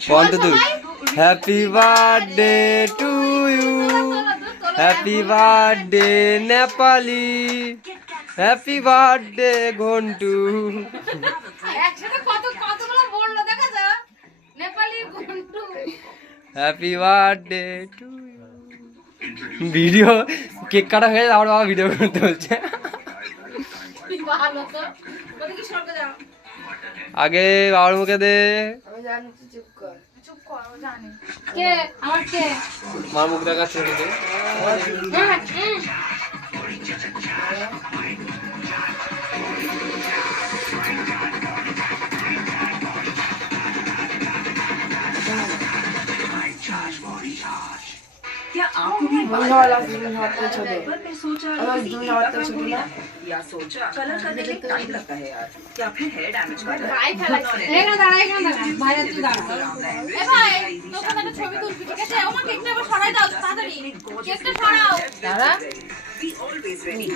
1 2 3 happy birthday to you happy birthday Nepali happy birthday Ghantu একসাথে কতগুলো বললো দেখা যা Nepali Ghantu happy birthday to video cake কাটা হয়ে আমার বাবা ভিডিও করতে বলছে ভালো তো কত কি সরকে যাও আগে বাবার মুখে দে আমি জানি তুই চুপ কর ও জানি কে আমার কে মার মুখ দেখাচ্ছে ওদিকে क्या आपको भी দুই হাওয়া লাগছে দুই হাতে ছোট मैं सोचा আমার দুই হাতে ছোট না या सोचा कलर करने में टाइम लगता है यार या फिर हेयर डैमेज का ভাই ফেলাইছে এখানে দাঁড়া ভাই তুই দাঁড়া এ ভাই তোকে একটা ছবি তুলবি ঠিক আছে আমার কেকটা আবার সরাই দাও তাড়াতাড়ি কেকটা সরাও দাঁড়া We always ready.